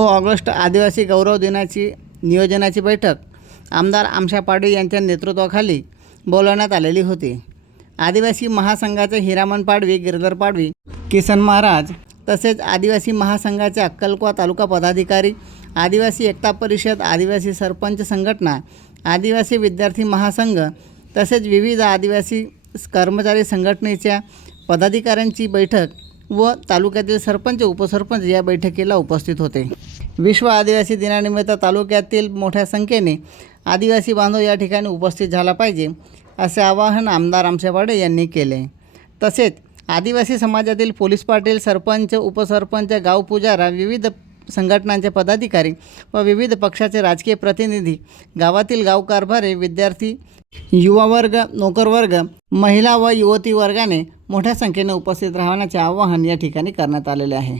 हो, ऑगस्ट आदिवासी गौरव दिनाची नियोजनाची बैठक आमदार आमशा पाडवी यांच्या नेतृत्वाखाली बोलवण्यात आलेली होती. आदिवासी महासंघाचे हिरामन पाडवी गिरधर पाडवी किसन महाराज तसेच आदिवासी महासंघाचे अक्कलकुवा तालुका पदाधिकारी आदिवासी एकता परिषद आदिवासी सरपंच संघटना आदिवासी विद्यार्थी महासंघ तसेच विविध आदिवासी कर्मचारी संघटनेच्या पदाधिकाऱ्यांची बैठक व तालुक्यातील सरपंच उपसरपंच या बैठकीला उपस्थित होते. विश्व आदिवासी दिनानिमित्त तालुक्यातील मोठ्या संख्येने आदिवासी बांधव या ठिकाणी उपस्थित झाला पाहिजे असे आवाहन आमदार आमशेवाडे यांनी केले. तसेच आदिवासी समाजातील पोलीस पाटील सरपंच उपसरपंच गाव पुजारा विविध संघटनांचे पदाधिकारी व विविध पक्षाचे राजकीय प्रतिनिधी गावातील गाव कारभारे विद्यार्थी युवा वर्ग नोकरवर्ग महिला व युवती वर्गाने मोठ्या संख्येने उपस्थित राहण्याचे आवाहन या ठिकाणी करण्यात आलेले आहे.